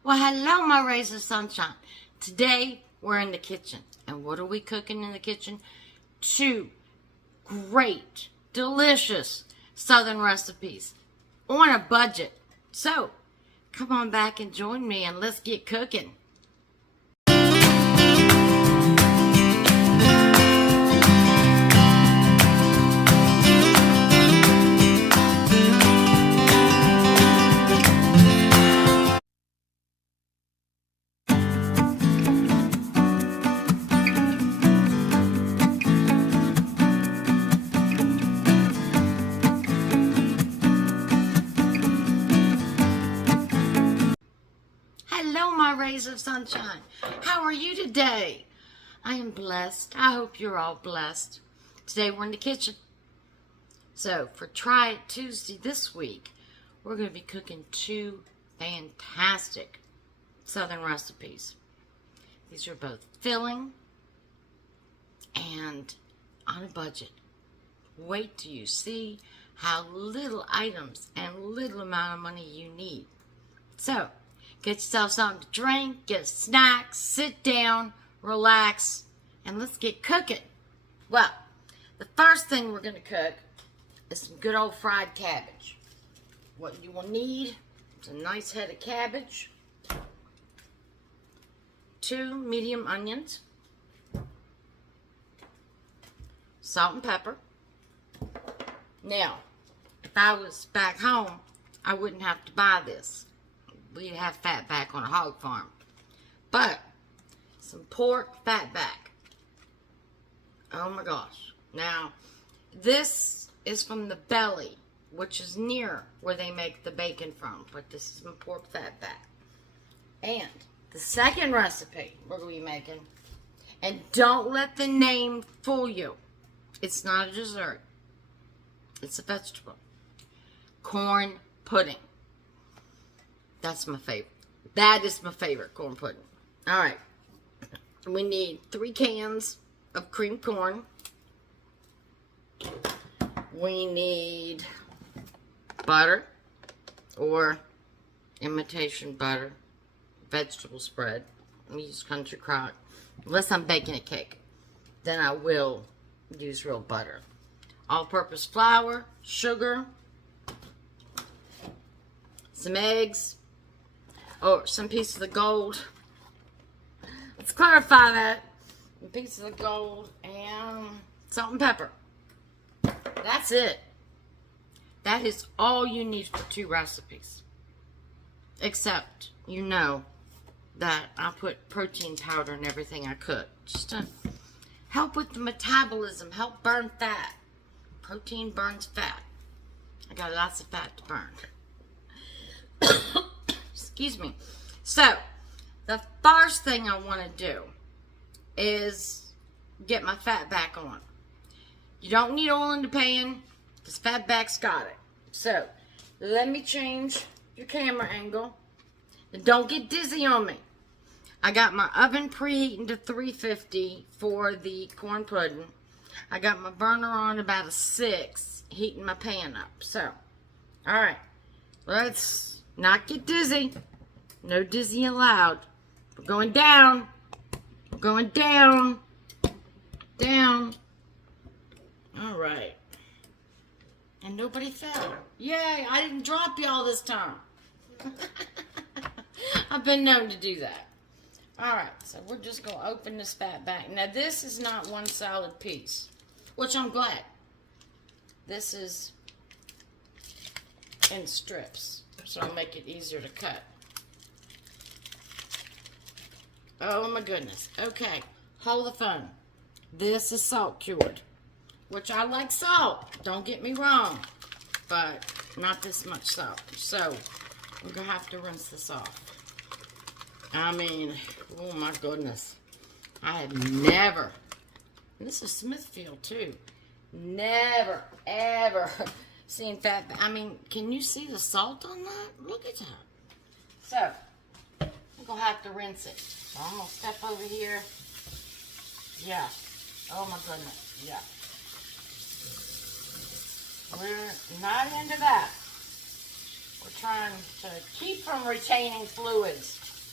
Well, hello, my rays of sunshine. Today, we're in the kitchen. And what are we cooking in the kitchen? 2 great, delicious Southern recipes on a budget. So, come on back and join me and let's get cooking. Hello, my rays of sunshine. How are you today? I am blessed. I hope you're all blessed. Today we're in the kitchen. So for Try It Tuesday this week, we're going to be cooking 2 fantastic Southern recipes. These are both filling and on a budget. Wait till you see how little items and little amount of money you need. So, get yourself something to drink, get a snack, sit down, relax, and let's get cooking. Well, the first thing we're going to cook is some good old fried cabbage. What you will need is a nice head of cabbage, 2 medium onions, salt and pepper. Now, if I was back home, I wouldn't have to buy this. We'd have fat back on a hog farm. But some pork fat back. Oh my gosh. Now, this is from the belly, which is near where they make the bacon from. But this is my pork fat back. And the second recipe we're going to be making, and don't let the name fool you. It's not a dessert. It's a vegetable. Corn pudding. That's my favorite. That is my favorite corn pudding. Alright. We need 3 cans of creamed corn. We need butter or imitation butter. Vegetable spread. We use country crock. Unless I'm baking a cake, then I will use real butter. All-purpose flour, sugar, some eggs, or some pieces of gold. Let's clarify that. Some pieces of gold and salt and pepper. That's it. That is all you need for 2 recipes. Except, you know that I put protein powder in everything I cook. Just to help with the metabolism, help burn fat. Protein burns fat. I got lots of fat to burn. Excuse me. So, the first thing I want to do is get my fat back on. You don't need oil in the pan because fat back's got it. So, let me change your camera angle. And don't get dizzy on me. I got my oven preheating to 350 for the corn pudding. I got my burner on about a 6, heating my pan up. So, alright, let's not get dizzy. No dizzy allowed. We're going down. We're going down. Down. Alright. And nobody fell. Yay, I didn't drop y'all this time. I've been known to do that. Alright, so we're just going to open this fat back. Now, this is not one solid piece, which I'm glad. This is in strips, so I'll make it easier to cut. Oh my goodness. Okay, hold the phone. This is salt cured, which I like salt. Don't get me wrong, but not this much salt. So, we're going to have to rinse this off. I mean, oh my goodness. I have never, and this is Smithfield too, never, ever seen fat. I mean, can you see the salt on that? Look at that. So, I'm going to have to rinse it. So I'm going to step over here. Yeah. Oh my goodness. Yeah. We're not into that. We're trying to keep from retaining fluids.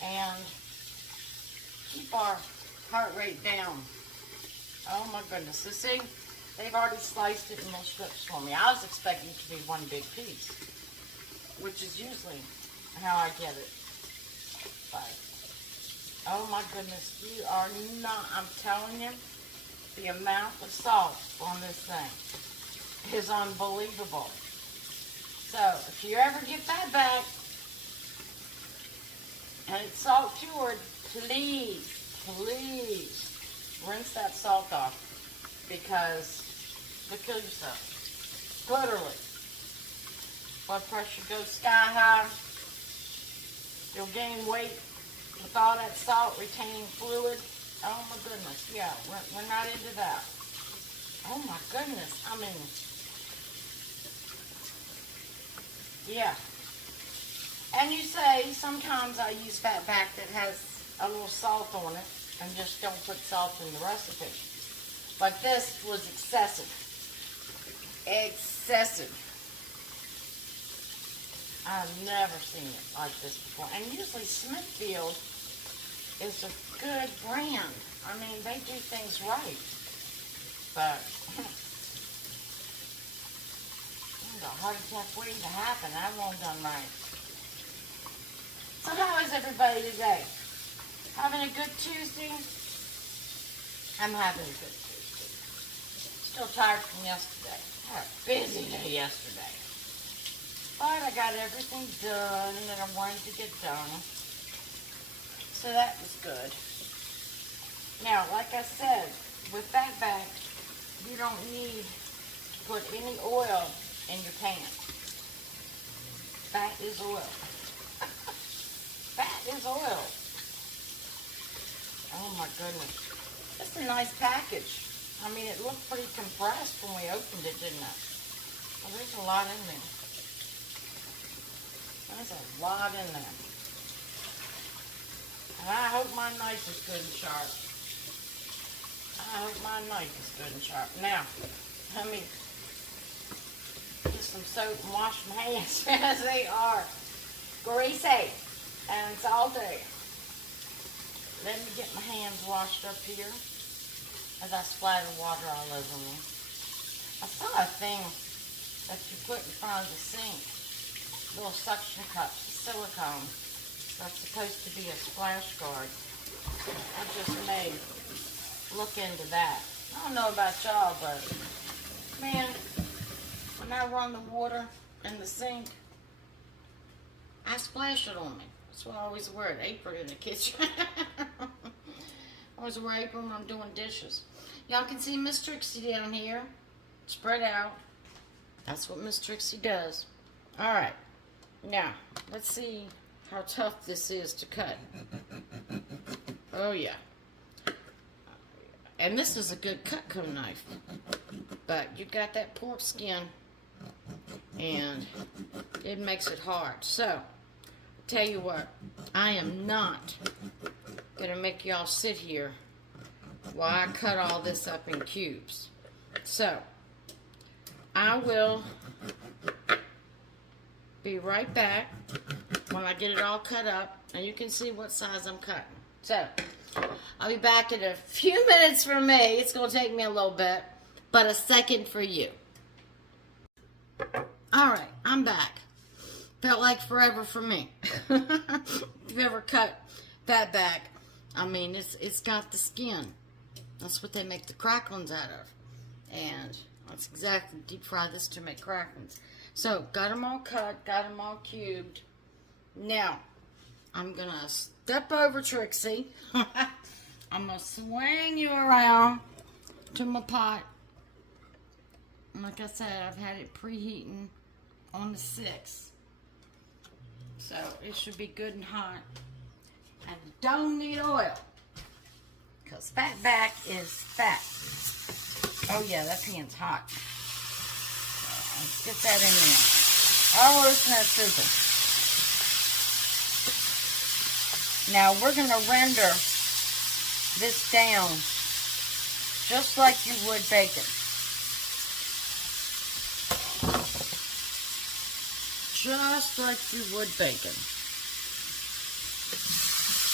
and keep our heart rate down. Oh my goodness. So see, they've already sliced it in little strips for me. I was expecting it to be one big piece, which is usually how I get it. But, oh my goodness, you are not, I'm telling you, the amount of salt on this thing is unbelievable. So, if you ever get that back, and it's salt cured, please rinse that salt off, because it'll kill yourself. Literally. Blood pressure goes sky high. You'll gain weight with all that salt retaining fluid. Oh my goodness, yeah, we're not into that. Oh my goodness, I mean, yeah. And you say, sometimes I use fatback that has a little salt on it and just don't put salt in the recipe. But this was excessive. Excessive. I've never seen it like this before. And usually Smithfield is a good brand. I mean, they do things right. But there's a heart attack waiting to happen. That won't done right. So how is everybody today? Having a good Tuesday? I'm having a good Tuesday. Still tired from yesterday. I had a busy day yesterday. But I got everything done that I wanted to get done. So that was good. Now, like I said, with fatback, you don't need to put any oil in your pan. Fat is oil. Fat is oil. Oh my goodness. It's a nice package. I mean, it looked pretty compressed when we opened it, didn't it? Well, there's a lot in there. There's a lot in there. And I hope my knife is good and sharp. I hope my knife is good and sharp. Now, let me get some soap and wash my hands as they are greasy and salty. Let me get my hands washed up here as I splatter water all over me. I saw a thing that you put in front of the sink. Little suction cups, silicone. That's supposed to be a splash guard. I just may look into that. I don't know about y'all, but man, when I run the water in the sink, I splash it on me. That's why I always wear an apron in the kitchen. I always wear an apron when I'm doing dishes. Y'all can see Miss Trixie down here, spread out. That's what Miss Trixie does. All right. Now, let's see how tough this is to cut. Oh, yeah. And this is a good Cutco knife. But you got that pork skin, and it makes it hard. So, tell you what, I am not going to make y'all sit here while I cut all this up in cubes. So, I will be right back when I get it all cut up, and you can see what size I'm cutting. So, I'll be back in a few minutes for me. It's going to take me a little bit, but a second for you. Alright, I'm back. Felt like forever for me. If you've ever cut that back, I mean, it's got the skin. That's what they make the cracklings out of. And that's exactly, deep fry this to make cracklings. So, got them all cut, got them all cubed. Now, I'm going to step over Trixie. I'm going to swing you around to my pot. And like I said, I've had it preheating on the 6. So, it should be good and hot. And don't need oil. Because fatback is fat. Oh yeah, that pan's hot. So, let's get that in there. Oh, isn't that super? Now, we're going to render this down just like you would bacon. Just like you would bacon.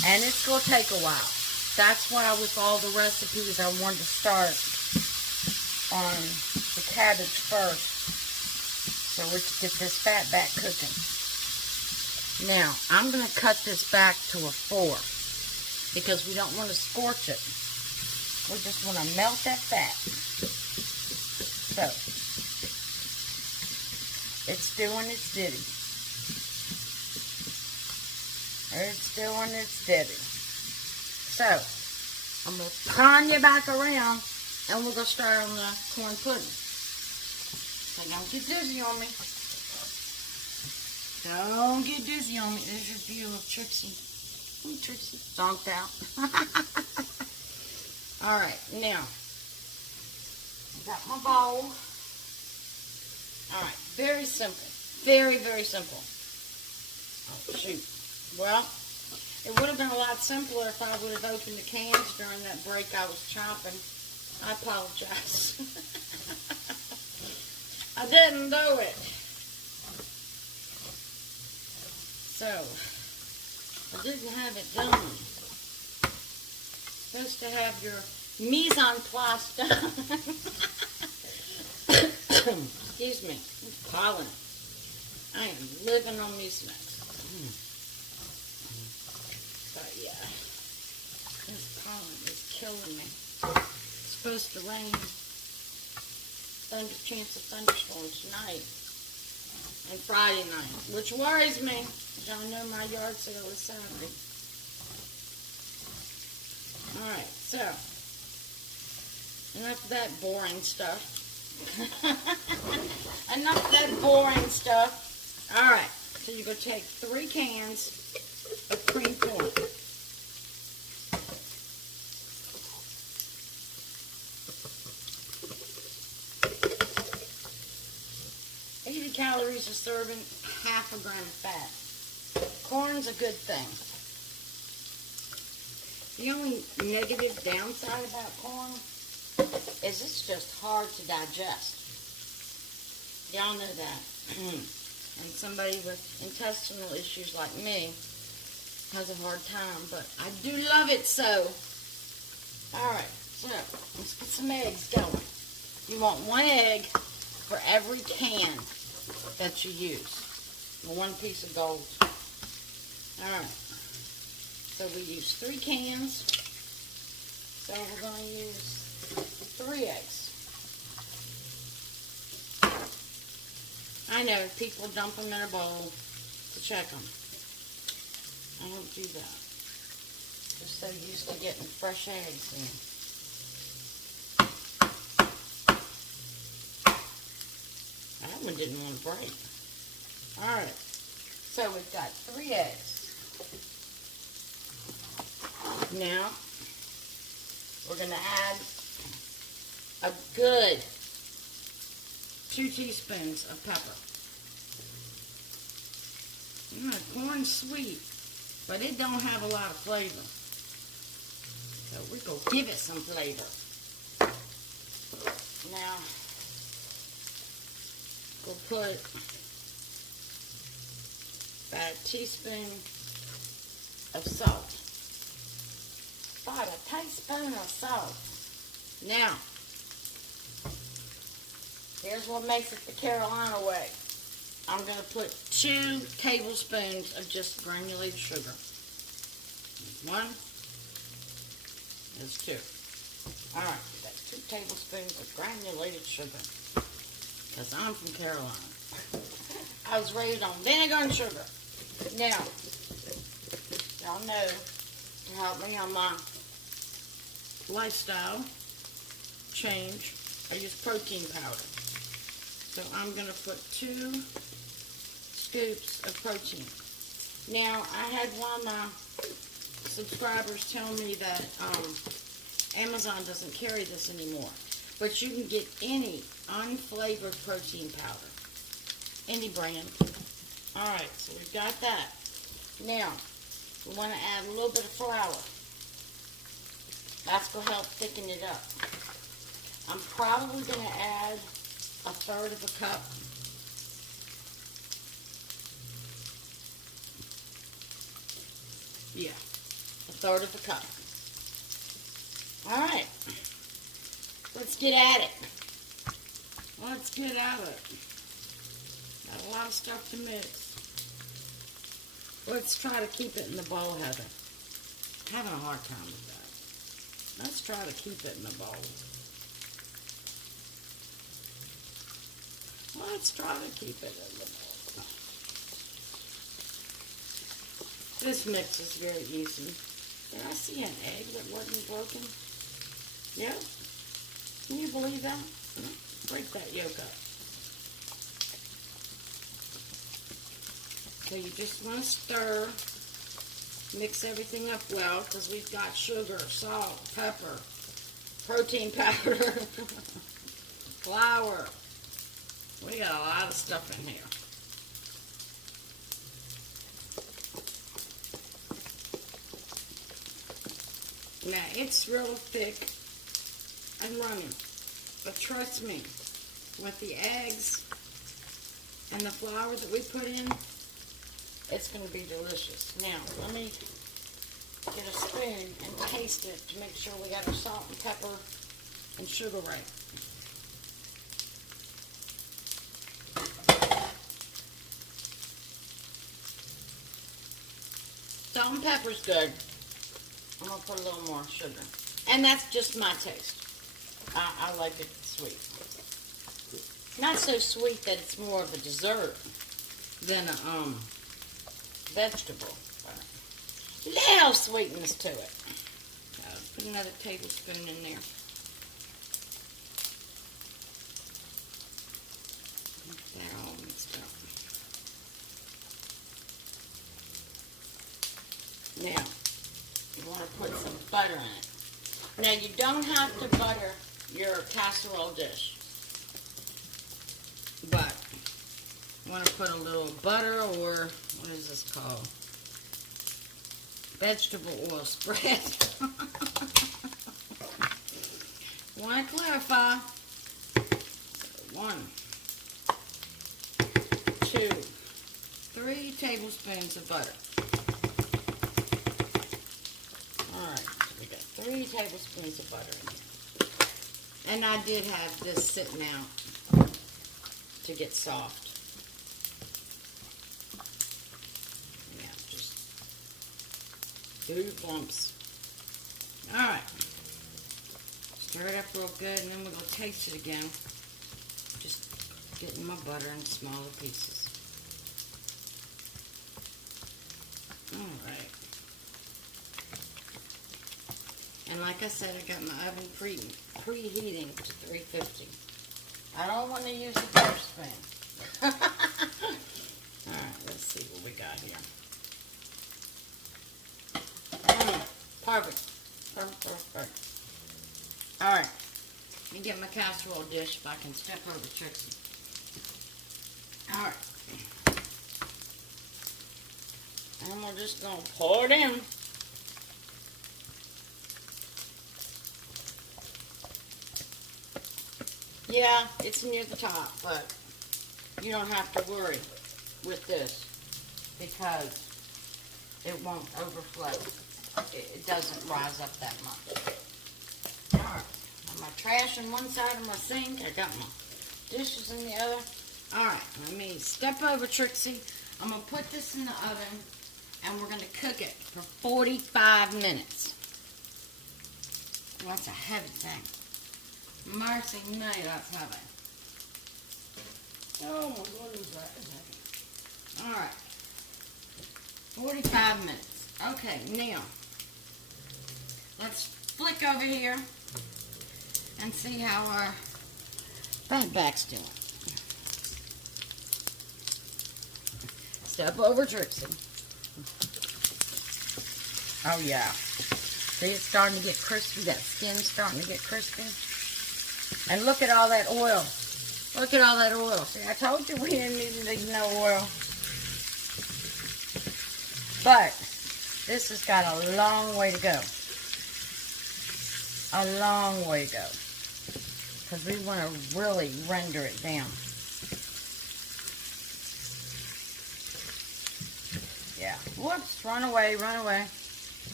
And it's going to take a while. That's why with all the recipes I wanted to start on the cabbage first. So we can get this fat back cooking. Now, I'm going to cut this back to a 4 because we don't want to scorch it. We just want to melt that fat. So, it's doing its ditty. It's doing its ditty. So, I'm going to turn you back around and we're going to start on the corn pudding. So don't get dizzy on me. Don't get dizzy on me. There's your view of Trixie. Ooh, Trixie zonked out. Alright, now, got my bowl. Alright, very simple. Very, very simple. Oh, shoot. Well, it would have been a lot simpler if I would have opened the cans during that break I was chopping. I apologize. I didn't do it. So, I didn't have it done. Supposed to have your mise en place done. Excuse me. I'm pollen. I am living on these nuts. But yeah, this pollen is killing me. It's supposed to rain. Chance of thunderstorms tonight and Friday night, which worries me. Y'all know my yard sale is Saturday. Alright, so enough of that boring stuff. Enough of that boring stuff. Alright, so you're going to take 3 cans of cream corn. Calories a serving, half a gram of fat. Corn's a good thing. The only negative downside about corn is it's just hard to digest. Y'all know that. And somebody with intestinal issues like me has a hard time, but I do love it so. Alright, so let's get some eggs going. You want 1 egg for every can that you use. 1 piece of gold. Alright. So we use 3 cans. So we're going to use 3 eggs. I know people dump them in a bowl to check them. I don't do that. Just so used to getting fresh eggs in. That one didn't want to break. Alright, so we've got 3 eggs. Now, we're going to add a good 2 teaspoons of pepper. Corn's sweet, but it don't have a lot of flavor. So we're going to give it some flavor. Now, we'll put about a teaspoon of salt. About a teaspoon of salt. Now, here's what makes it the Carolina way. I'm going to put 2 tablespoons of just granulated sugar. 1. There's 2. Alright, that's 2 tablespoons of granulated sugar. Because I'm from Carolina. I was raised on vinegar and sugar. Now, y'all know, to help me on my lifestyle change, I use protein powder. So I'm going to put 2 scoops of protein. Now, I had one of my subscribers tell me that Amazon doesn't carry this anymore. But you can get any unflavored protein powder. Any brand. Alright, so we've got that. Now, we want to add a little bit of flour. That's going to help thicken it up. I'm probably going to add 1/3 of a cup. Yeah. 1/3 of a cup. All right. Let's get at it. Let's get at it. Got a lot of stuff to mix. Let's try to keep it in the bowl, Heather. I'm having a hard time with that. Let's try to keep it in the bowl. Let's try to keep it in the bowl. This mix is very easy. Did I see an egg that wasn't broken? Yeah. Can you believe that? Break that yolk up. So you just want to stir. Mix everything up well because we've got sugar, salt, pepper, protein powder, flour. We got a lot of stuff in here. Now, it's real thick and running, but trust me, with the eggs and the flour that we put in, it's going to be delicious. Now, let me get a spoon and taste it to make sure we got our salt and pepper and sugar right. Salt and pepper's good. I'm going to put a little more sugar. And that's just my taste. I like it sweet. Not so sweet that it's more of a dessert than a vegetable. Little sweetness to it. Put another tablespoon in there. Get that all mixed up. Now, you want to put some butter in it. Now, you don't have to butter your casserole dish, but you want to put a little butter, or what is this called? Vegetable oil spread. Want to clarify. 1, 2, 3 tablespoons of butter. Alright, so we got 3 tablespoons of butter in here. And I did have this sitting out to get soft. Yeah, just 2 lumps. Alright. Stir it up real good, and then we're going to taste it again. Just getting my butter in smaller pieces. Alright. And like I said, I got my oven preheating to 350. I don't want to use the first fan. Alright, let's see what we got here. Perfect. Perfect. Alright. Let me get my casserole dish if I can step over Trixie. Alright. And we're just going to pour it in. Yeah, it's near the top, but you don't have to worry with this because it won't overflow. It doesn't rise up that much. Alright, got my trash on one side of my sink. I got my dishes in the other. Alright, let me step over Trixie. I'm going to put this in the oven and we're going to cook it for 45 minutes. That's a heavy thing. Mercy me, that's heavy. Oh my goodness, that is heavy. Alright. 45 minutes. Okay, now, let's flick over here and see how our back's doing. Step over Trixie. Oh yeah. See, it's starting to get crispy. That skin's starting to get crispy. And look at all that oil. Look at all that oil. See, I told you we didn't need no oil. But this has got a long way to go. A long way to go. Because we want to really render it down. Yeah. Whoops. Run away, run away.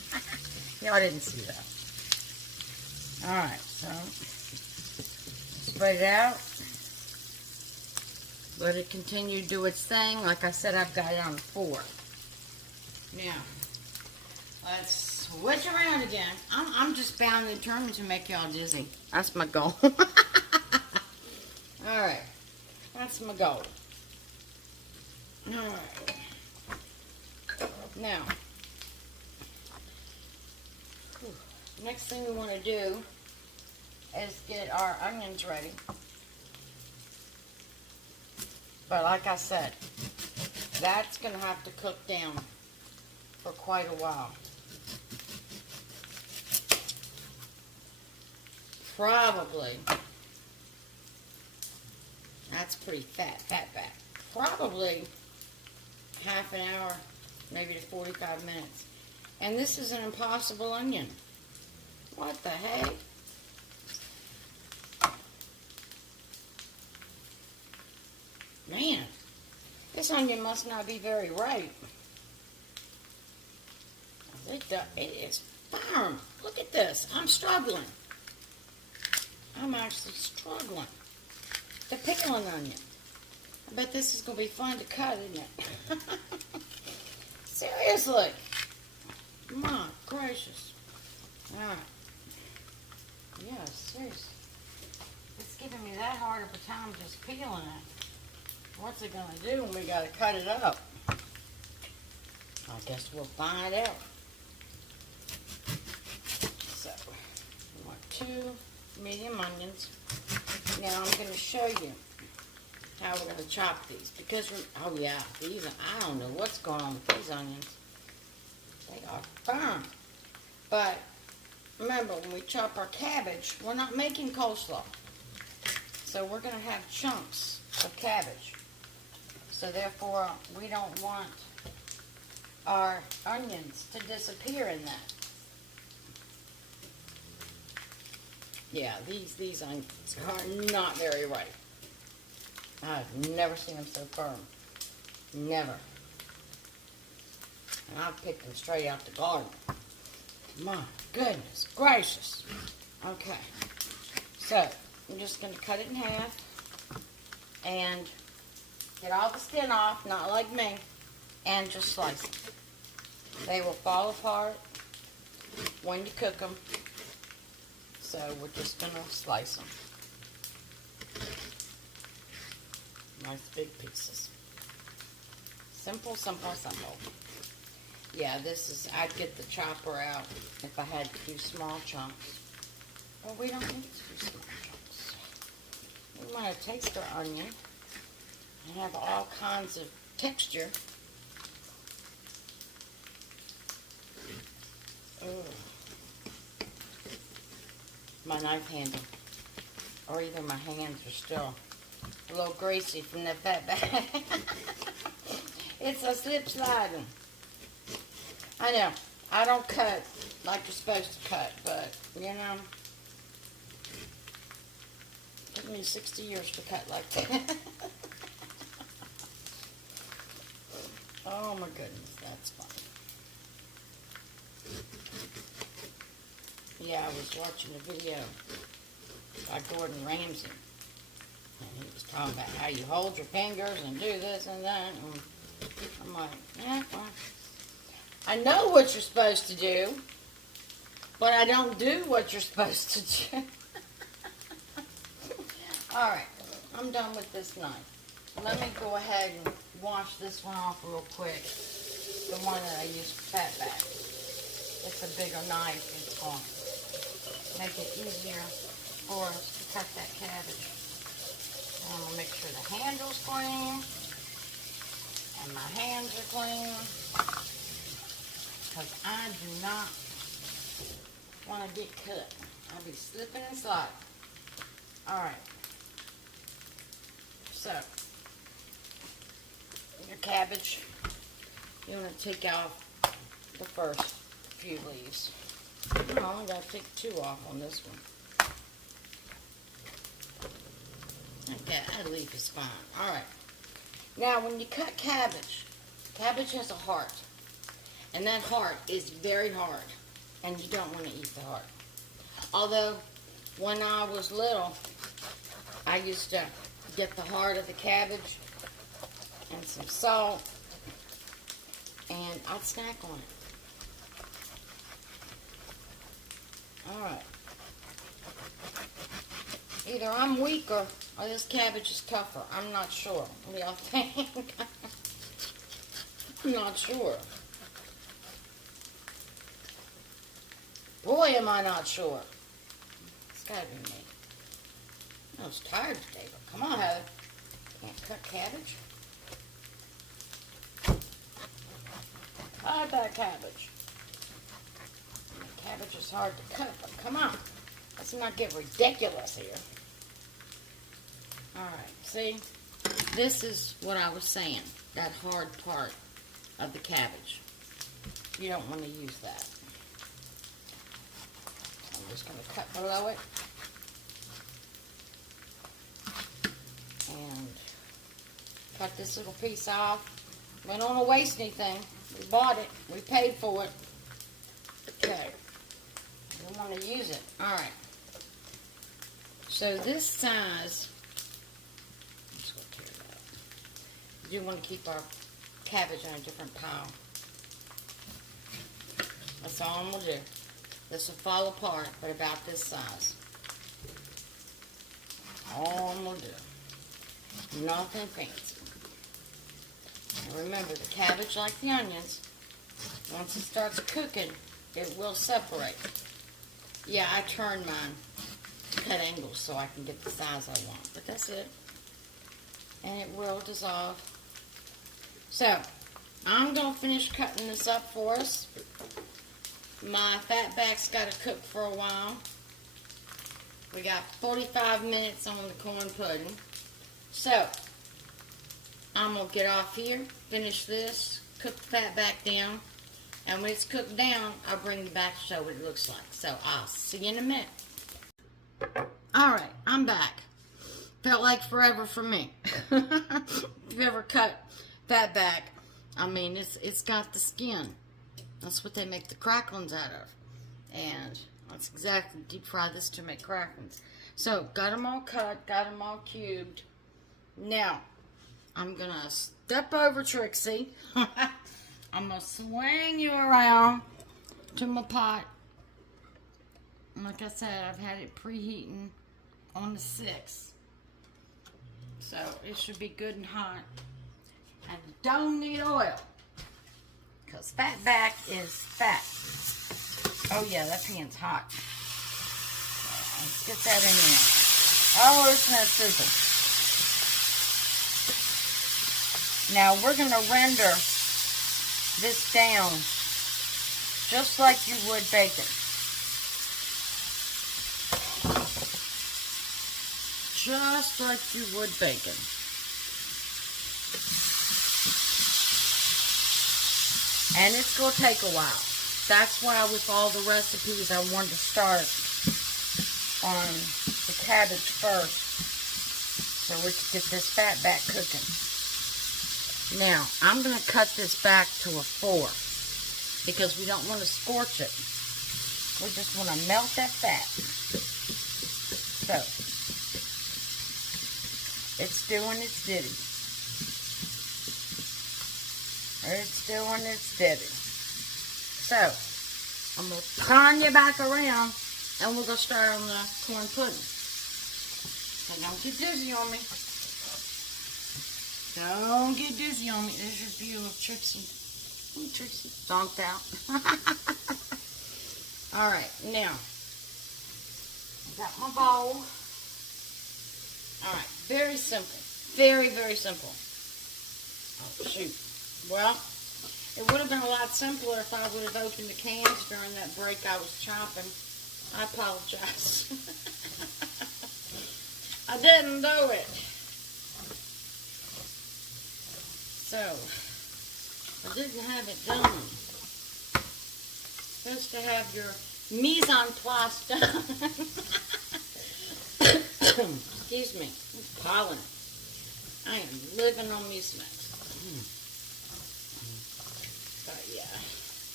Y'all didn't see that. Alright, so spread it out. Let it continue to do its thing. Like I said, I've got it on 4. Now, let's switch around again. I'm just bound and determined to make y'all dizzy. That's my goal. Alright, that's my goal. Alright. Now, next thing we want to do is get our onions ready. But like I said, that's going to have to cook down for quite a while. Probably, that's pretty fat. Probably half an hour, maybe to 45 minutes. And this is an impossible onion. What the heck? Man, this onion must not be very ripe. It is firm. Look at this. I'm struggling. I'm actually struggling to pickle an onion. I bet this is going to be fun to cut, isn't it? Seriously. My gracious. Alright. Yeah, seriously. It's giving me that hard of a time just peeling it. What's it going to do when we got to cut it up? I guess we'll find out. So, we want 2 medium onions. Now I'm going to show you how we're going to chop these. Because, oh yeah, these are, I don't know what's going on with these onions. They are firm. But, remember, when we chop our cabbage, we're not making coleslaw. So we're going to have chunks of cabbage. So therefore, we don't want our onions to disappear in that. Yeah, these onions are not very ripe. I've never seen them so firm. Never. And I've picked them straight out the garden. My goodness gracious. Okay. So, I'm just going to cut it in half. And get all the skin off, not like me. And just slice them. They will fall apart when you cook them. So we're just going to slice them. Nice big pieces. Simple, simple, simple. Yeah, this is, I'd get the chopper out if I had to do small chunks. But we don't need to do small chunks. We want to taste our onion and have all kinds of texture. Ugh. My knife handle, or either my hands are still a little greasy from that fat bag. It's a slip sliding. I know, I don't cut like you're supposed to cut, but, you know, it took me 60 years to cut like that. Oh my goodness, that's fun. Yeah, I was watching a video by Gordon Ramsay, and he was talking about how you hold your fingers and do this and that, and I'm like, yeah, well, I know what you're supposed to do, but I don't do what you're supposed to do. Alright, I'm done with this knife. Let me go ahead and wash this one off real quick, the one that I used for fat back. It's a bigger knife, it's going to make it easier for us to cut that cabbage. And we'll make sure the handle's clean and my hands are clean, because I do not want to get cut. I'll be slipping and sliding. Alright, so your cabbage, you want to take out the first few leaves. No, I gotta take 2 off on this one. Okay, that leaf is fine. Alright. Now, when you cut cabbage, cabbage has a heart. And that heart is very hard. And you don't want to eat the heart. Although, when I was little, I used to get the heart of the cabbage and some salt, and I'd snack on it. Alright. Either I'm weaker or this cabbage is tougher. I'm not sure. What do y'all think? I'm not sure. Boy, am I not sure. It's gotta be me. I was tired today, but come on, Heather. Can't cut cabbage. Cut that cabbage. Cabbage is hard to cut, but come on. Let's not get ridiculous here. Alright, see? This is what I was saying. That hard part of the cabbage. You don't want to use that. I'm just going to cut below it. And cut this little piece off. We don't want to waste anything. We bought it. We paid for it. Okay. We want to use it. Alright. So this size, let's go tear it up. We do want to keep our cabbage in a different pile. That's all I'm going to do. This will fall apart, but about this size. All I'm going to do. Nothing fancy. And remember, the cabbage, like the onions, once it starts cooking, it will separate. Yeah, I turned mine to cut angles so I can get the size I want. But that's it. And it will dissolve. So, I'm going to finish cutting this up for us. My fat back's got to cook for a while. We got 45 minutes on the corn pudding. So, I'm going to get off here, finish this, cook the fat back down, and when it's cooked down, I'll bring you back to show what it looks like. So, I'll see you in a minute. Alright, I'm back. Felt like forever for me. If you ever cut fat back, I mean, it's got the skin. That's what they make the cracklings out of. And that's exactly, deep fry this to make cracklings. So, got them all cut, got them all cubed. Now, I'm going to step over Trixie. I'm going to swing you around to my pot. Like I said, I've had it preheating on the 6. So, it should be good and hot. And don't need oil. Because fat back is fat. Oh yeah, that pan's hot. So let's get that in there. Oh, isn't that sizzle? Now we're going to render this down just like you would bacon. Just like you would bacon. And it's going to take a while. That's why with all the recipes I wanted to start on the cabbage first. So we can get this fat back cooking. Now, I'm going to cut this back to a 4. Because we don't want to scorch it. We just want to melt that fat. So, it's doing its ditty. It's doing its ditty. So, I'm going to turn you back around and we're going to start on the corn pudding. So don't get dizzy on me. Don't get dizzy on me. There's your view of Trixie. Ooh, Trixie zonked out. Alright, now, got my bowl. Alright, very simple. Very, very simple. Oh, shoot. Well, it would have been a lot simpler if I would have opened the cans during that break I was chopping. I apologize. I didn't do it. So, I didn't have it done. Supposed to have your mise en place done. Excuse me. I'm pollen. I am living on mucinex. But yeah.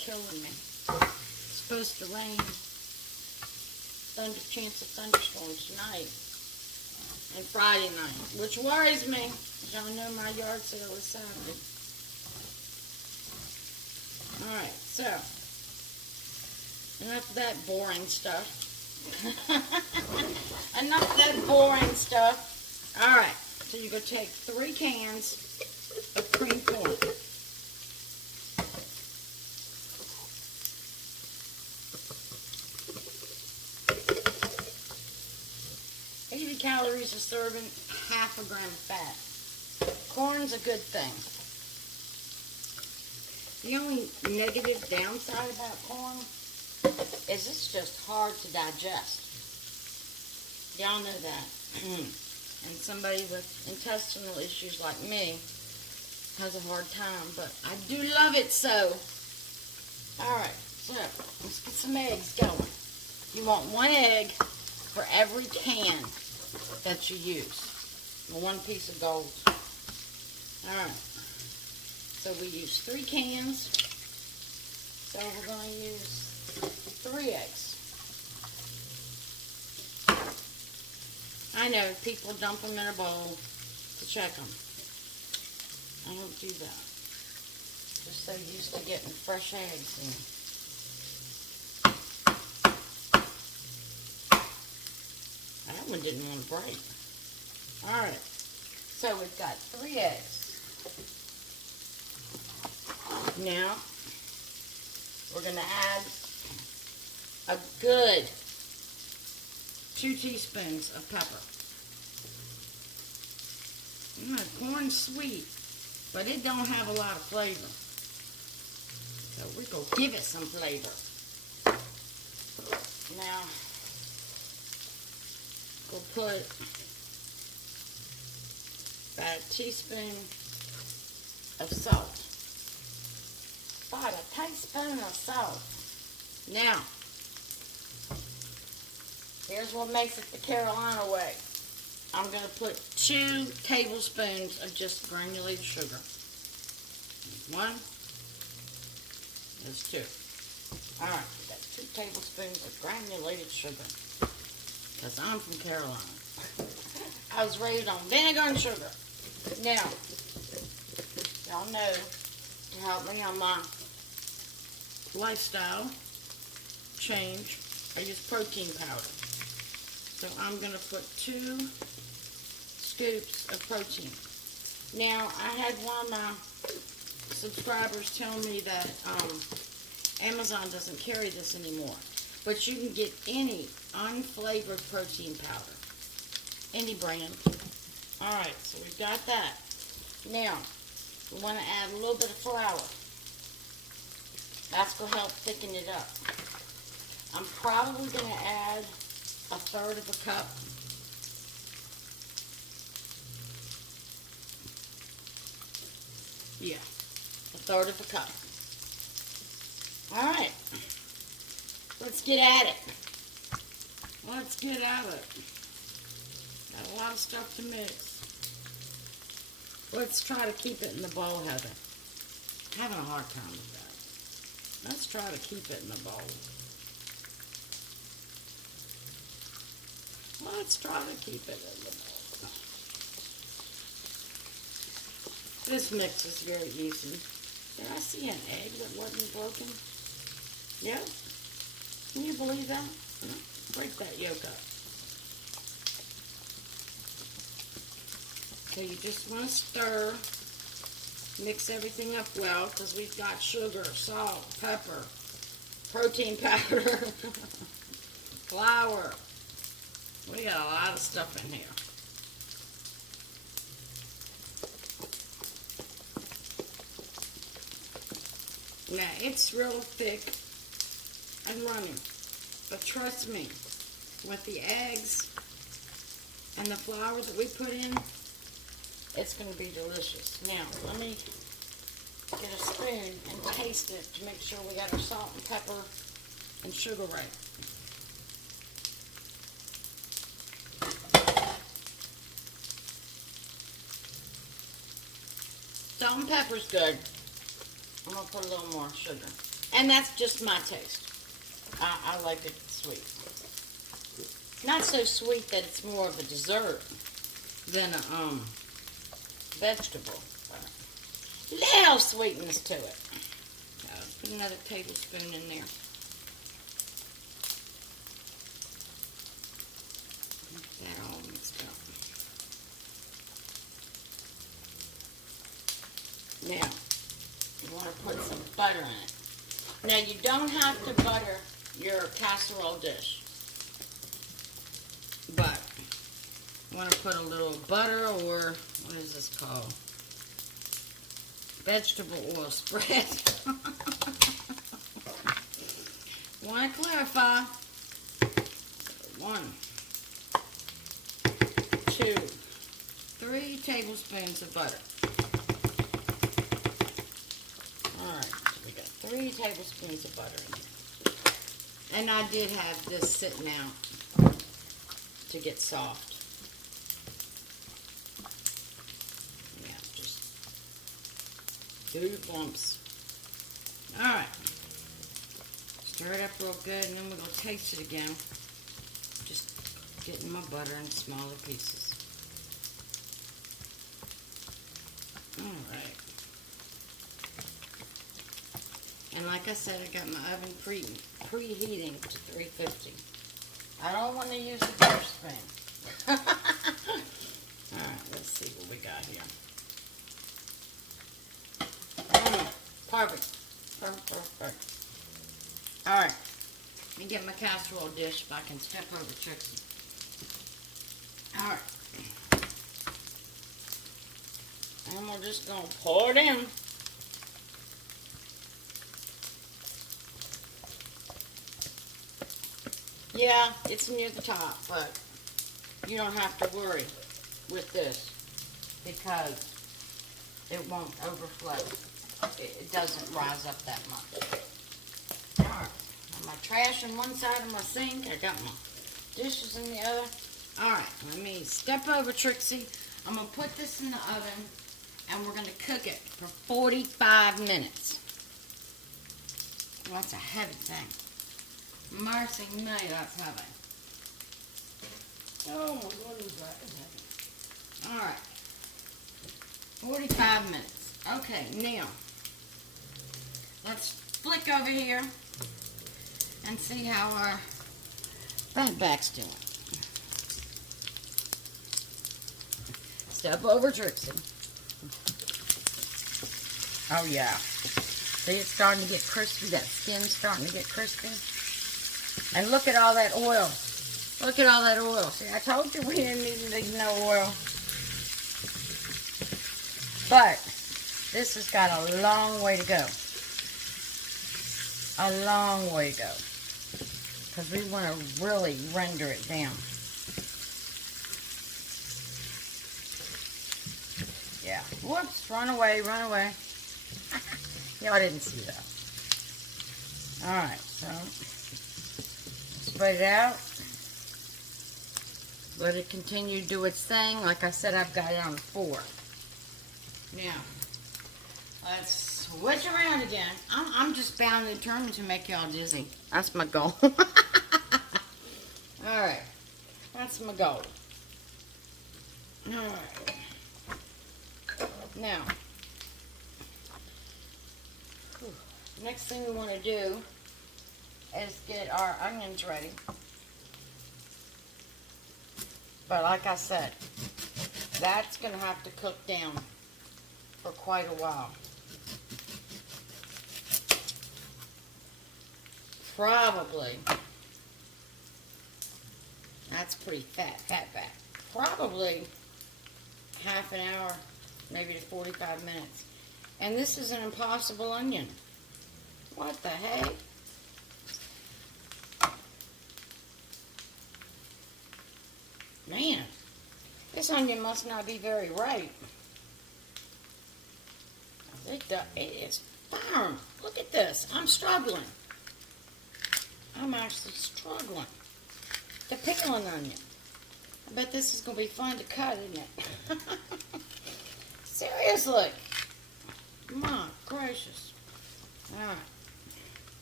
killing me. It's supposed to rain. Chance of thunderstorms tonight and Friday night, which worries me. Y'all know my yard sale is Saturday. Alright, so enough of that boring stuff. Enough of that boring stuff. Alright, so you're going to take 3 cans of cream corn. 80 calories a serving, half a gram of fat. Corn's a good thing. The only negative downside about corn is it's just hard to digest. Y'all know that. And somebody with intestinal issues like me has a hard time, but I do love it so. Alright, so let's get some eggs going. You want 1 egg for every can that you use. 1 piece of gold. Alright. So we use 3 cans. So we're going to use 3 eggs. I know people dump them in a bowl to check them. I don't do that. Just so used to getting fresh eggs in. That one didn't want to break. Alright, so we've got 3 eggs. Now, we're going to add a good 2 teaspoons of pepper. Corn's sweet, but it don't have a lot of flavor. So we're going to give it some flavor. Now, we'll put about a teaspoon of salt. About a teaspoon of salt. Now, here's what makes it the Carolina way. I'm going to put 2 tablespoons of just granulated sugar. 1. There's 2. Alright, we got 2 tablespoons of granulated sugar. Because I'm from Carolina. I was raised on vinegar and sugar. Now, y'all know, to help me on my lifestyle change, I use protein powder. So I'm going to put 2 scoops of protein. Now, I had one of my subscribers tell me that Amazon doesn't carry this anymore. But you can get any unflavored protein powder. Any brand. Alright, so we've got that. Now, we want to add a little bit of flour. That's going to help thicken it up. I'm probably going to add 1/3 of a cup. Yeah, 1/3 of a cup. Alright, let's get at it. Let's get at it. Got a lot of stuff to mix. Let's try to keep it in the bowl, Heather. I'm having a hard time with that. Let's try to keep it in the bowl. Let's try to keep it in the bowl. This mix is very easy. Did I see an egg that wasn't broken? Yep. Can you believe that? Break that yolk up. So you just want to stir. Mix everything up well because we've got sugar, salt, pepper, protein powder, flour. We got a lot of stuff in here. Now, it's real thick and running. But trust me, with the eggs and the flour that we put in, it's going to be delicious. Now, let me get a spoon and taste it to make sure we got our salt and pepper and sugar right. Salt and pepper's good. I'm going to put a little more sugar. And that's just my taste. I like it sweet. Not so sweet that it's more of a dessert than a vegetable. Little sweetness to it. Put another tablespoon in there. Get that all mixed up. Now, you want to put some butter in it. Now, you don't have to butter your casserole dish, but you want to put a little butter, or what is this called? Vegetable oil spread. Want to clarify. 1, 2, 3 tablespoons of butter. Alright, so we got 3 tablespoons of butter in here. And I did have this sitting out to get soft. Yeah, just 2 bumps. Alright. Stir it up real good, and then we're going to taste it again. Just getting my butter in smaller pieces. Alright. And like I said, I got my oven preheating to 350. I don't want to use the butter spoon. Alright, let's see what we got here. Perfect. Perfect. Alright. Let me get my casserole dish if I can step over Trixie. Alright. And we're just going to pour it in. Yeah, it's near the top, but you don't have to worry with this because it won't overflow. It doesn't rise up that much. Alright, my trash on one side of my sink. I got my dishes in the other. Alright, let me step over Trixie. I'm going to put this in the oven and we're going to cook it for 45 minutes. Well, that's a heavy thing. Mercy me, that's heavy. Oh my goodness, that is heavy. Alright. 45 minutes. Okay, now, let's flick over here and see how our fatback's doing. Step over Trixie. Oh yeah. See, it's starting to get crispy. That skin's starting to get crispy. And look at all that oil. Look at all that oil. See, I told you we didn't need no oil. But this has got a long way to go. A long way to go. Because we want to really render it down. Yeah. Whoops. Run away. Run away. Y'all didn't see that. Alright. So, spread it out. Let it continue to do its thing. Like I said, I've got it on 4. Now, let's switch around again. I'm just bound and determined to make y'all dizzy. That's my goal. Alright. That's my goal. Alright. Now, next thing we want to do is get our onions ready. But like I said, that's going to have to cook down for quite a while. Probably, that's pretty fat back. Probably half an hour, maybe to 45 minutes. And this is an impossible onion. What the heck? Man, this onion must not be very ripe. It is firm. Look at this. I'm struggling. I'm actually struggling to pickle an onion. I bet this is going to be fun to cut, isn't it? Seriously. My gracious. Alright.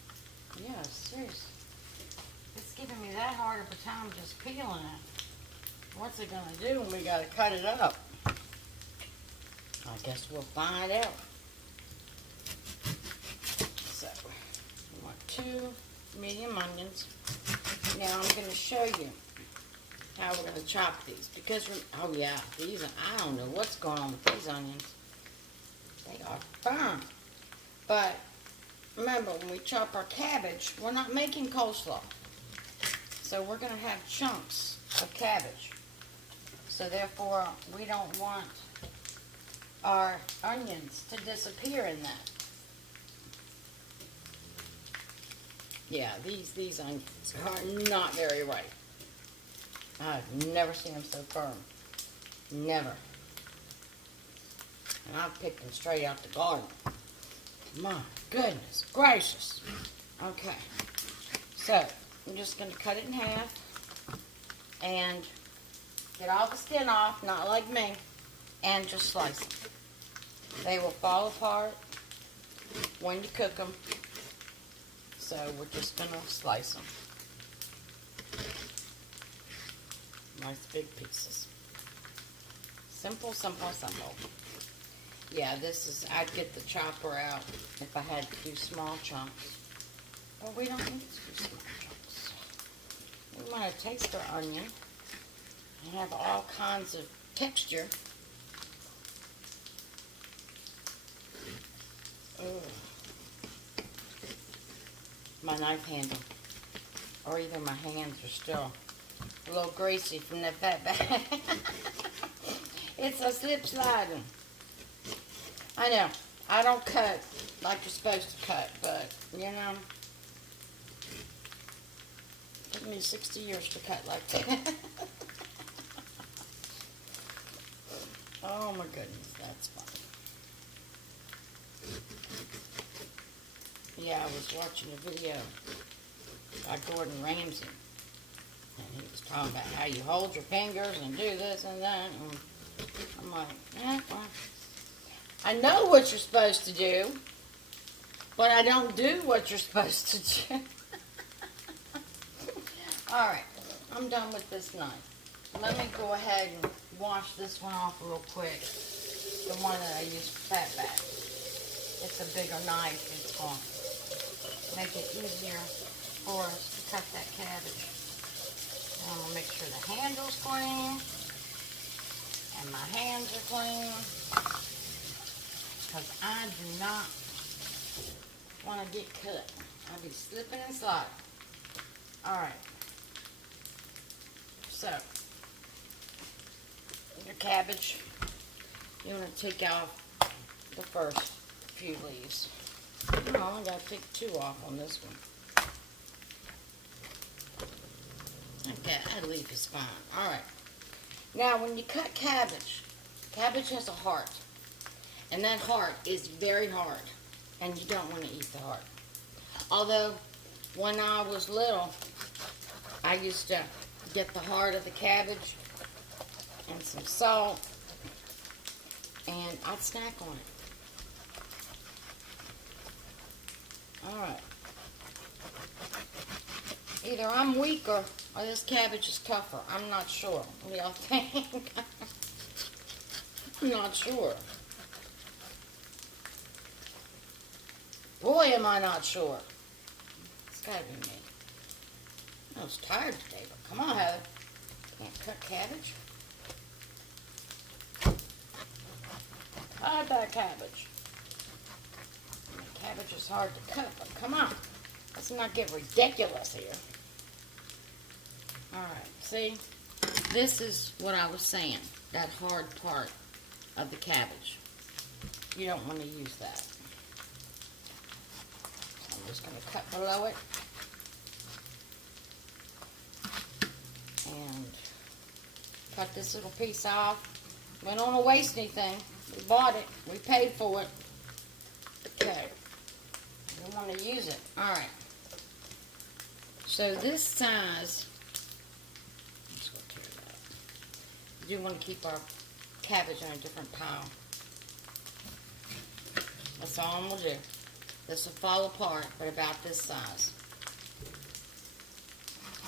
Yeah, seriously. It's giving me that hard of a time just peeling it. What's it gonna do when we gotta cut it up? I guess we'll find out. So, we want 2 medium onions. Now I'm gonna show you how we're gonna chop these because oh yeah, these are, I don't know what's going on with these onions. They are firm. But remember, when we chop our cabbage, we're not making coleslaw. So we're going to have chunks of cabbage. So therefore, we don't want our onions to disappear in that. Yeah, these onions are not very ripe. I've never seen them so firm. Never. And I've picked them straight out the garden. My goodness gracious. Okay. So, I'm just going to cut it in half and get all the skin off, not like me, and just slice them. They will fall apart when you cook them. So, we're just going to slice them. Nice big pieces. Simple, simple, simple. Yeah, this is, I'd get the chopper out if I had to do small chunks. Well, we don't need to do small chunks. We want to taste our onion and have all kinds of texture. Ugh. My knife handle, or either my hands are still a little greasy from that fat bag. It's a slip sliding. I know, I don't cut like you're supposed to cut, but, you know, it took me 60 years to cut like that. Oh my goodness, that's funny. Yeah, I was watching a video by Gordon Ramsay, and he was talking about how you hold your fingers and do this and that, and I'm like, yeah, well, I know what you're supposed to do, but I don't do what you're supposed to do. Alright, I'm done with this knife. Let me go ahead and wash this one off real quick. The one that I used for fat back. It's a bigger knife. It's going to make it easier for us to cut that cabbage. And I'm going to make sure the handle's clean. And my hands are clean. Because I do not want to get cut. I'll be slipping and sliding. Alright. So, your cabbage, you want to take out the first few leaves. Oh, I got to take 2 off on this one. Okay, that leaf is fine. Alright. Now, when you cut cabbage, cabbage has a heart. And that heart is very hard, and you don't want to eat the heart. Although, when I was little, I used to get the heart of the cabbage and some salt, and I'd snack on it. Alright. Either I'm weaker, or this cabbage is tougher. I'm not sure. What do y'all think? I'm not sure. Boy, am I not sure. It's gotta be me. I was tired today, but come on, Heather. Can't cut cabbage. Cut that cabbage. Cabbage is hard to cut, but come on. Let's not get ridiculous here. Alright, see? This is what I was saying. That hard part of the cabbage. You don't want to use that. I'm just going to cut below it. And cut this little piece off. We don't want to waste anything. We bought it. We paid for it. Okay. We want to use it. Alright. So this size, let's go tear it out. We do want to keep our cabbage in a different pile. That's all I'm going to do. This will fall apart, but about this size.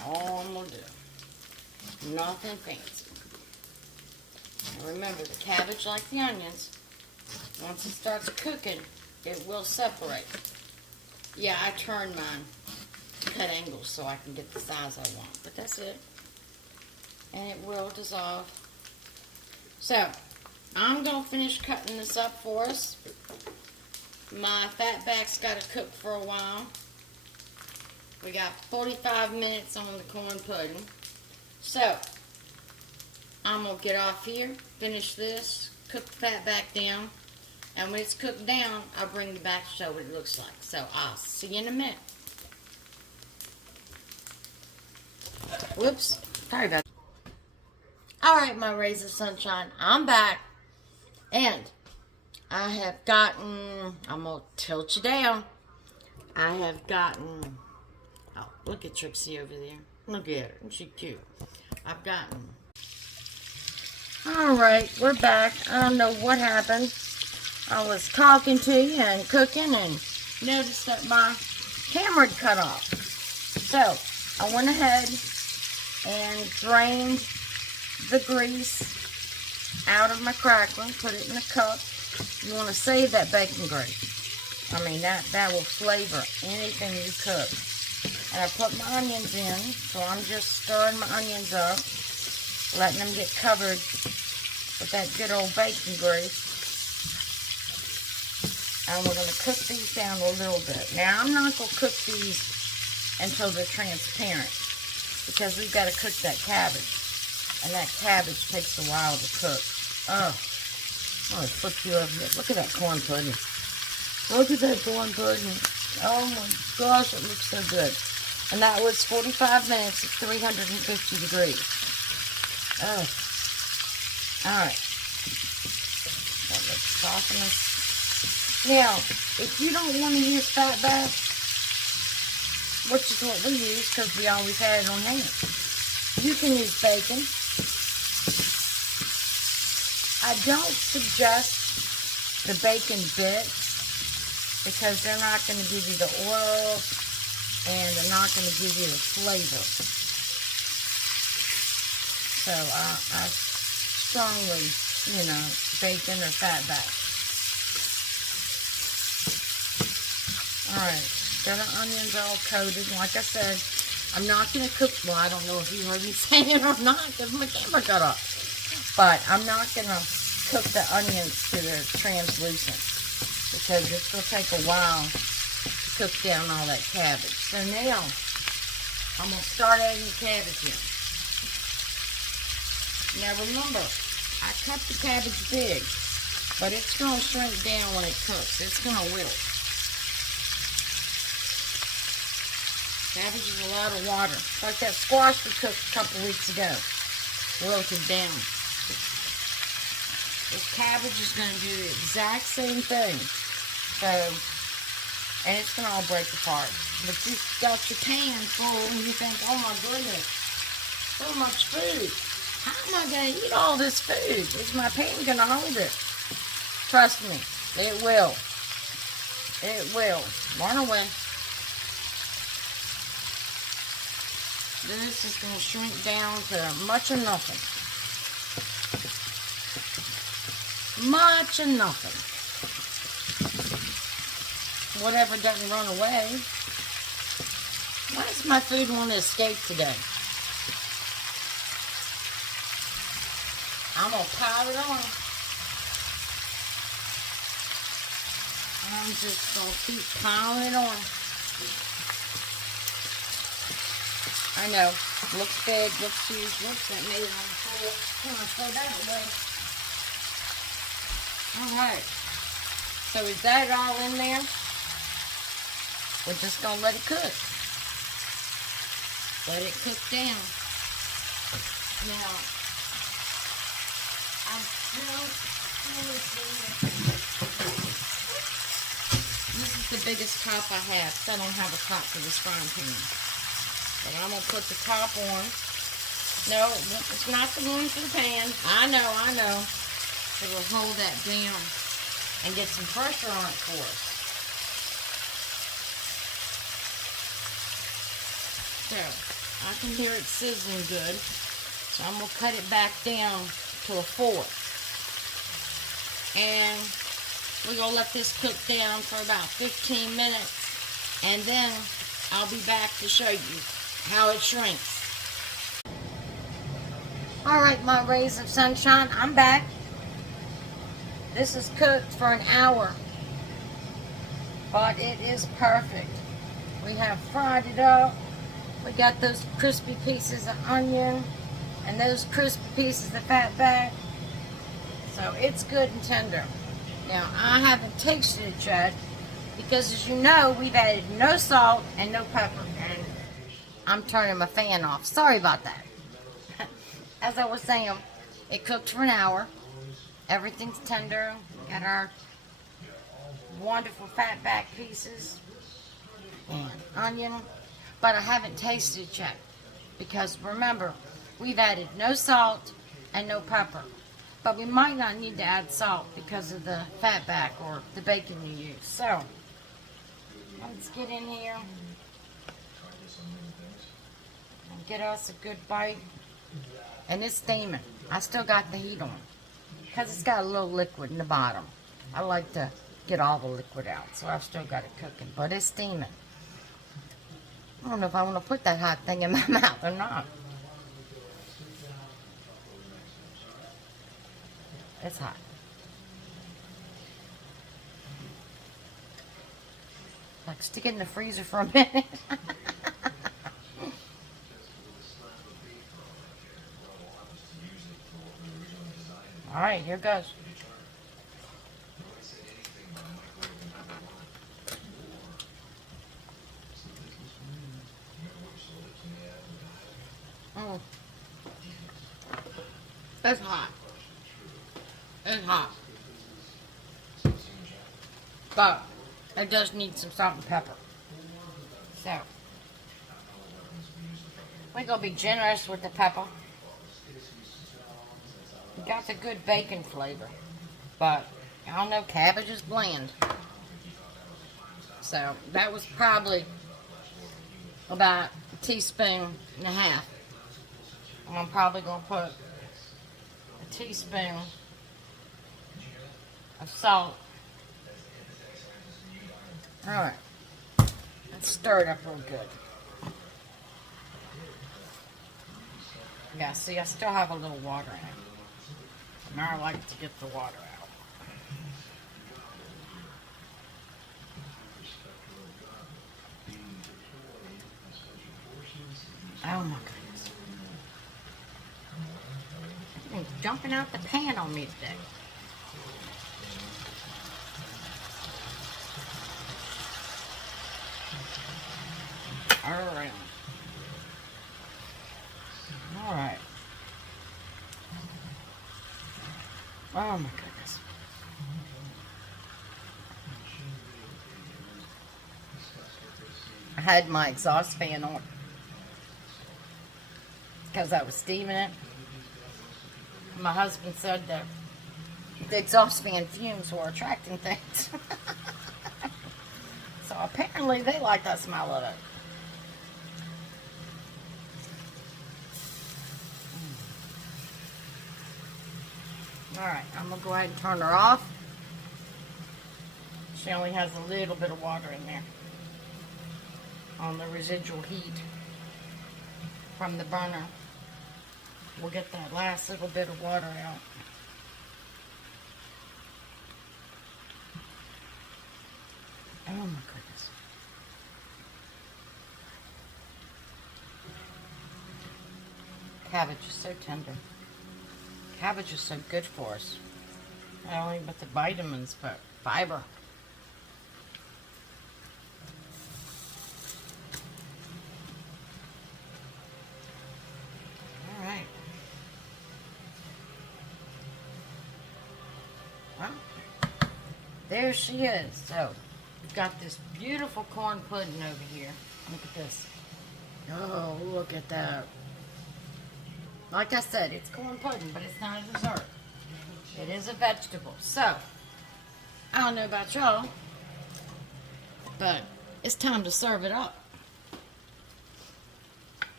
All I'm going to do. Nothing fancy. And remember, the cabbage, like the onions, once it starts cooking, it will separate. Yeah, I turned mine to cut angles so I can get the size I want. But that's it. And it will dissolve. So, I'm going to finish cutting this up for us. My fat back's got to cook for a while. We got 45 minutes on the corn pudding. So, I'm going to get off here, finish this, cook the fat back down, and when it's cooked down, I'll bring you back to show what it looks like. So, I'll see you in a minute. Whoops, sorry about that. Alright, my rays of sunshine, I'm back, and I have gotten, I'm going to tilt you down, I have gotten, oh, look at Trixie over there, look at her, isn't she cute? I've gotten, alright, we're back. I don't know what happened. I was talking to you and cooking and noticed that my camera had cut off. So, I went ahead and drained the grease out of my crackling, put it in a cup. You want to save that bacon grease. I mean, that will flavor anything you cook. And I put my onions in, so I'm just stirring my onions up, letting them get covered with that good old bacon grease. And we're going to cook these down a little bit. Now, I'm not going to cook these until they're transparent, because we've got to cook that cabbage. And that cabbage takes a while to cook. Oh, I'll flip you over here. Look at that corn pudding. Look at that corn pudding. Oh my gosh, it looks so good. And that was 45 minutes at 350 degrees. Oh. Alright. That looks soften this. Now, if you don't want to use fat back, which is what we use because we always had it on hand, you can use bacon. I don't suggest the bacon bits because they're not going to give you the oil and they're not going to give you the flavor. So I strongly, bacon or fat back. Alright, got our onions all coated. Like I said, I'm not going to cook, well, I don't know if you heard me saying it or not because my camera cut off. But I'm not going to cook the onions to their translucent because it's going to take a while to cook down all that cabbage. So now, I'm going to start adding the cabbage in. Now remember, I cut the cabbage big, but it's going to shrink down when it cooks. It's going to wilt. Cabbage is a lot of water. Like that squash we cooked a couple weeks ago. Wilted down. This cabbage is going to do the exact same thing. So, and it's going to all break apart. But you've got your pan full and you think, oh my goodness, so much food. How am I going to eat all this food? Is my pan going to hold it? Trust me, it will. It will. Run away. This is going to shrink down to much of nothing. Much of nothing. Whatever doesn't run away. Why does my food want to escape today? I'm going to pile it on. I'm just going to keep piling it on. I know. Looks big, looks huge. Looks that made it on the floor. I'm going to throw that away. Alright. So is that all in there? We're just going to let it cook. Let it cook down. Now, I'm still this is the biggest top I have. So I don't have a top for this frying pan. But I'm going to put the top on. No, it's not the one for the pan. I know. It will hold that down and get some pressure on it for us. So, I can hear it sizzling good. So I'm going to cut it back down to a 4. And we're going to let this cook down for about 15 minutes. And then I'll be back to show you how it shrinks. Alright, my rays of sunshine, I'm back. This is cooked for an hour. But it is perfect. We have fried it up. We got those crispy pieces of onion and those crispy pieces of fat back. So it's good and tender. Now, I haven't tasted it yet because, as you know, we've added no salt and no pepper. And I'm turning my fan off. Sorry about that. As I was saying, it cooked for an hour. Everything's tender. We got our wonderful fat back pieces and onion. But I haven't tasted it yet because, remember, we've added no salt and no pepper. But we might not need to add salt because of the fat back or the bacon you use. So, let's get in here and get us a good bite. And it's steaming. I still got the heat on because it's got a little liquid in the bottom. I like to get all the liquid out, so I've still got it cooking, but it's steaming. I don't know if I want to put that hot thing in my mouth or not. It's hot. Like, stick it in the freezer for a minute. Alright, here goes. It's hot. It's hot. But it does need some salt and pepper. So we're going to be generous with the pepper. We got the good bacon flavor. But I don't know, cabbage is bland. So that was probably about a teaspoon and a half. And I'm probably going to put a teaspoon of salt. Alright. Let's stir it up real good. Yeah, see, I still have a little water in it. And I like to get the water out. Oh my goodness. Everything's jumping out the pan on me today. Alright. Alright. Oh my goodness. I had my exhaust fan on because I was steaming it. My husband said that the exhaust fan fumes were attracting things. So apparently they like the smell of it. Alright, I'm going to go ahead and turn her off. She only has a little bit of water in there on the residual heat from the burner. We'll get that last little bit of water out. Oh my goodness. Cabbage is so tender. Cabbage is so good for us. Not only with the vitamins, but fiber. Alright. Well, there she is. So, we've got this beautiful corn pudding over here. Look at this. Oh, look at that. Like I said, it's corn pudding, but it's not a dessert. It is a vegetable. So, I don't know about y'all, but it's time to serve it up.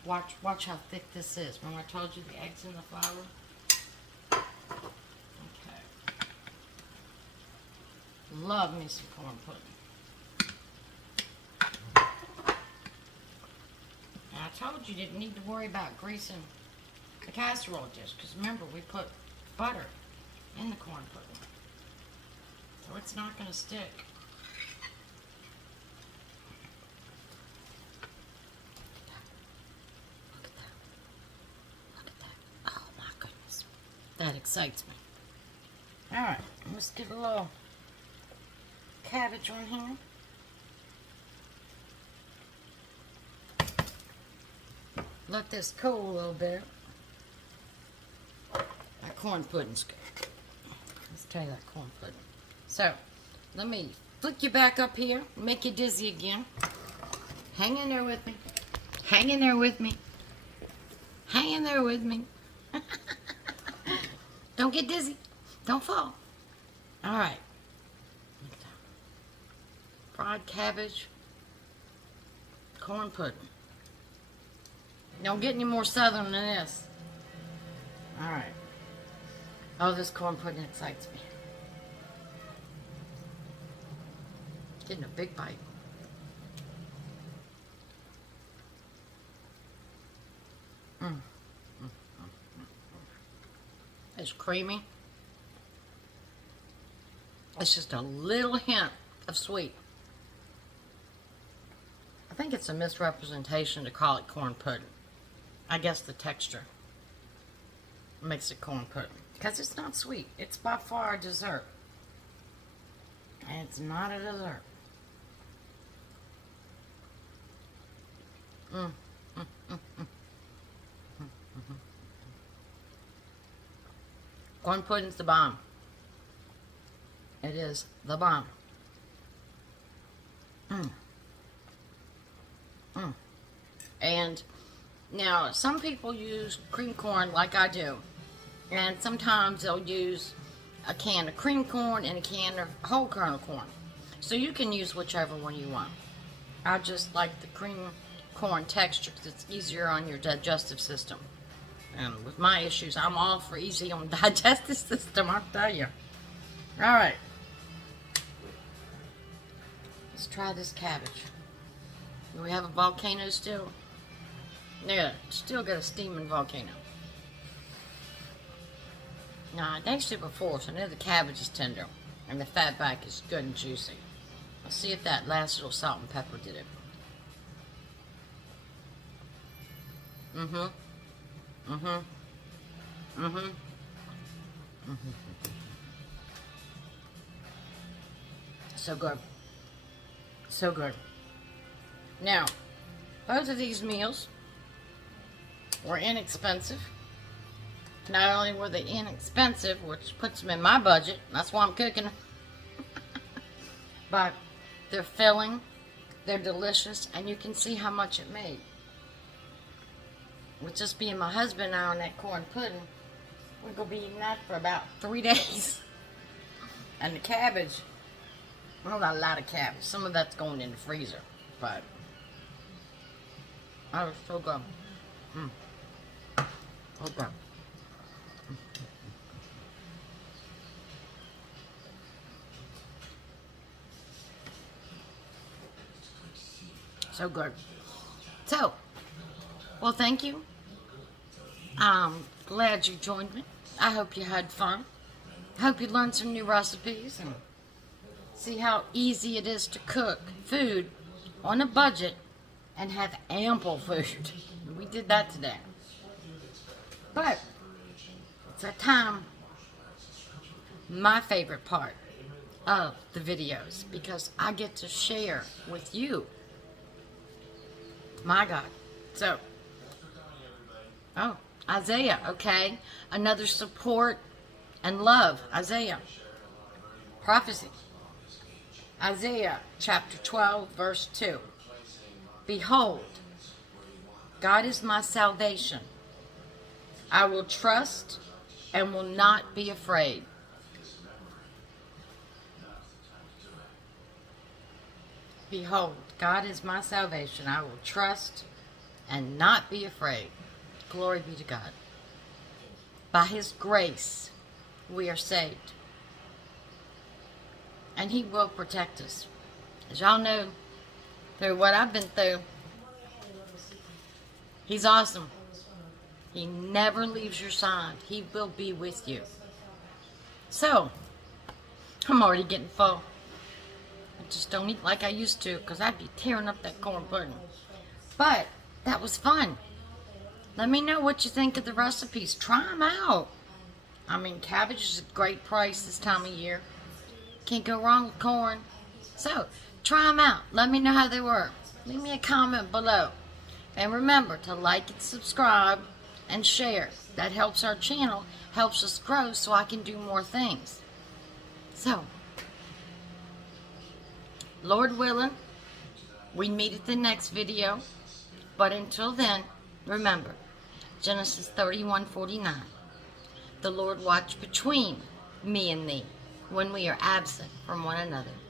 Watch how thick this is. Remember I told you the eggs in the flour? Okay. Love me some corn pudding. And I told you didn't need to worry about greasing the casserole dish, because remember we put butter in the corn pudding. So it's not going to stick. That excites me. Alright, let's get a little cabbage on here. Let this cool a little bit. That corn pudding's good. Let's try that corn pudding. So, let me flick you back up here, make you dizzy again. Hang in there with me. Hang in there with me. Hang in there with me. Don't get dizzy. Don't fall. All right. Fried cabbage, corn pudding. Don't get any more southern than this. All right. Oh, this corn pudding excites me. Getting a big bite. It's creamy. It's just a little hint of sweet. I think it's a misrepresentation to call it corn pudding. I guess the texture makes it corn pudding. Because it's not sweet. It's by far a dessert. And it's not a dessert. Corn pudding's the bomb. It is the bomb. And now some people use cream corn like I do. And sometimes they'll use a can of cream corn and a can of whole kernel corn. So you can use whichever one you want. I just like the cream corn texture because it's easier on your digestive system. And with my issues, I'm all for easy on the digestive system, I'll tell you. Alright. Let's try this cabbage. Do we have a volcano still? Yeah, still got a steaming volcano. Nah, it tasted before, so I know the cabbage is tender. And the fat back is good and juicy. Let's see if that last little salt and pepper did it. So good. So good. Now, both of these meals were inexpensive. Not only were they inexpensive, which puts them in my budget, that's why I'm cooking, but they're filling, they're delicious, and you can see how much it made. With just being my husband now on that corn pudding, we're going to be eating that for about 3 days. And the cabbage, well, not a lot of cabbage. Some of that's going in the freezer, but that was so good. So good. So good. So, well, thank you. I'm glad you joined me. I hope you had fun. I hope you learned some new recipes and see how easy it is to cook food on a budget and have ample food. We did that today. But it's that time, my favorite part of the videos, because I get to share with you. My God. So, oh, Isaiah, okay. Another support and love. Isaiah. Prophecy. Isaiah chapter 12, verse 2. Behold, God is my salvation. I will trust and will not be afraid. Behold, God is my salvation. I will trust and not be afraid. Glory be to God. By His grace, we are saved. And He will protect us. As y'all know, through what I've been through, He's awesome. He never leaves your side. He will be with you. So, I'm already getting full. I just don't eat like I used to, because I'd be tearing up that corn pudding. But that was fun. Let me know what you think of the recipes. Try them out. I mean, cabbage is a great price this time of year. Can't go wrong with corn. So, try them out. Let me know how they were. Leave me a comment below. And remember to like and subscribe and share. That helps our channel, helps us grow so I can do more things. So, Lord willing, we meet at the next video. But until then, remember, Genesis 31:49. The Lord watched between me and thee when we are absent from one another.